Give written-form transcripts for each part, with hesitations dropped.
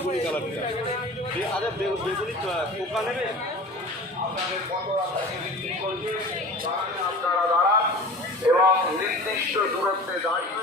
বেগুনি কালারটা। আরে বেগুনি পোকা নেবে। আপনাদের কত রাস্তাকে বিক্রি করছে আপনারা দাঁড়ান এবং নির্দিষ্ট দূরত্বে দাঁড়িয়ে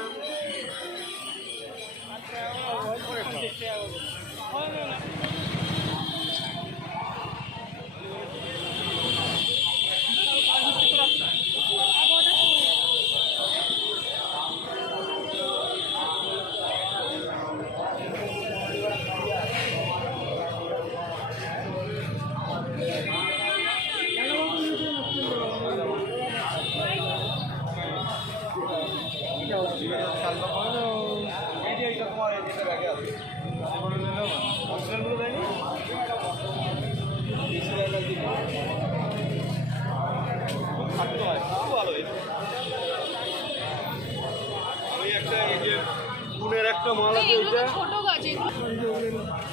একটা মাল আছে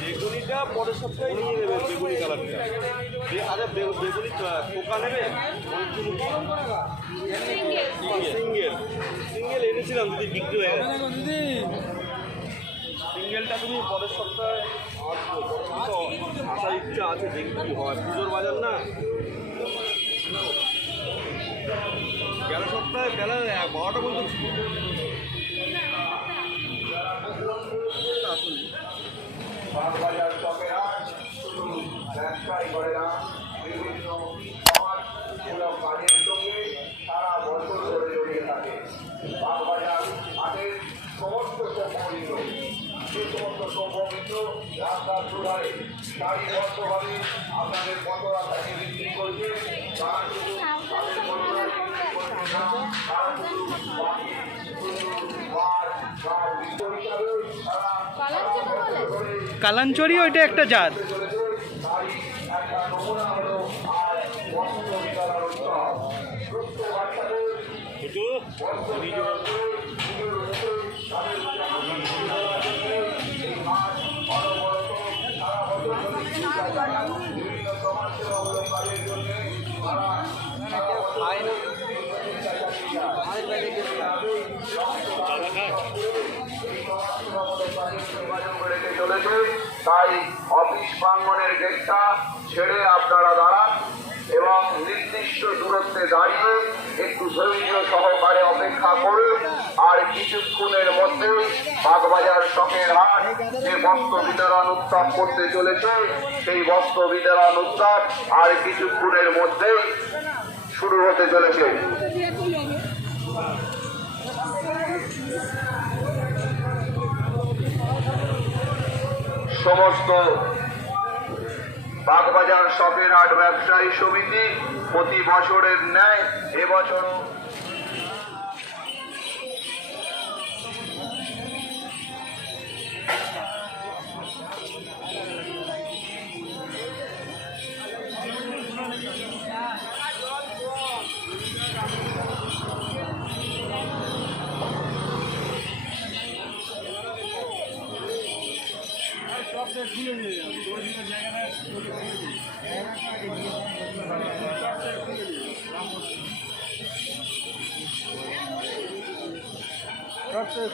বেগুনিটা পরের সপ্তাহে নিয়ে নেবে বেগুনি কালারটা। আরে বেগুনি পোকা নেবে। সিঙ্গেল এনেছিলাম যদি বিক্রি হয়ে গেছে। সিঙ্গেলটা তুমি পরের সপ্তাহে আসার ইচ্ছা আছে, দেখি কি হয়। পুজোর বাজার না, গেল সপ্তাহে বেলা 12টা পর্যন্ত ছিল। বাগবাজার চকেরা ব্যবসায়ী করেরা বিভিন্ন সমাজমূলক কাজের সঙ্গে সারা বছর ধরে জড়িয়ে থাকে। বাগবাজার হাটের সমস্ত দ্রব্যমিত্র, যে সমস্ত দ্রব্যমিত্র রাস্তার দুধারে সারিবদ্ধভাবে আপনাদের কত রাস্তাকে বিক্রি করছে তারা শুধু তাদের কোনো বিক্রি করছে না, তারা শুধু কালাঞ্চরি ওইটা একটা জাত। তাই অফিস প্রাঙ্গণের গেটটা ছেড়ে আপনারা দাঁড়ান এবং নির্দিষ্ট দূরত্বে দাঁড়িয়ে একটু ধৈর্য সহকারে অপেক্ষা করুন। আর কিছুক্ষণের মধ্যে বাগবাজার শখের হাট যে বস্ত্র বিতরণ উৎসব করতে চলেছে, সেই বস্ত্র বিতরণ উৎসব আর কিছুক্ষণের মধ্যেই শুরু হতে চলেছে। সমস্ত বাগবাজার শপের হাট ব্যবসায়ী সমিতি প্রতি বছরের ন্যায় এবছরও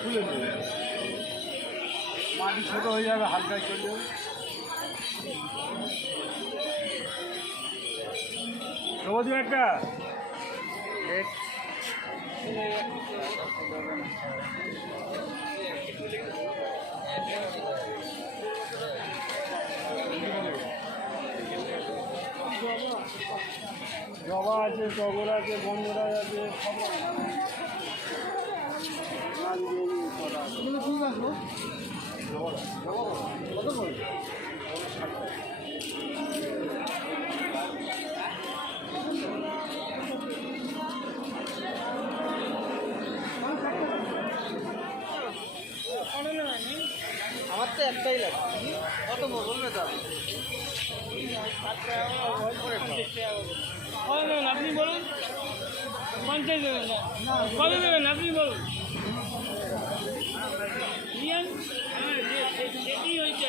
খুলে নেবে, মাটি ছোট হয়ে যাবে, হালকা করলে নবদ্বীপ একটা জবা আছে, টগর আছে, বন্ধুরাজ আছে, আমার তো একটাই লাগে। কত বলবে তো আপনি বলুন, 50 দেবেন না, কত দেবেন আপনি বলুন। সেটি হয়েছে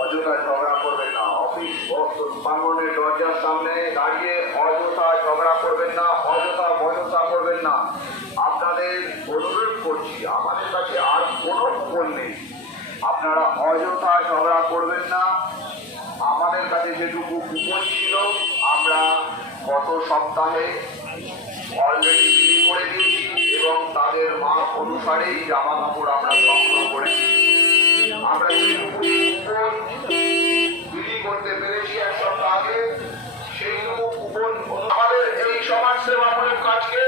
অযথা ঝগড়া করবেন না। অফিস প্রাঙ্গণের দরজার সামনে দাঁড়িয়ে অযথা ঝগড়া করবেন না, অযথা বচসা করবেন না। আপনাদের অনুরোধ করছি, আমাদের কাছে আর কোনো কুপন নেই, আপনারা অযথা ঝগড়া করবেন না। আমাদের কাছে যেটুকু কুপন ছিল আমরা গত সপ্তাহে অলরেডি বিলি করে দিয়েছি এবং তাদের মাপ অনুসারেই জামা কাপড় আমরা সংগ্রহ করেছি। আমরা যেটুকু কুপন বিলি করতে পেরেছি এক সপ্তাহ আগে, সেইটুকু কুপন আমাদের এই সমাজসেবামূলক কাজকে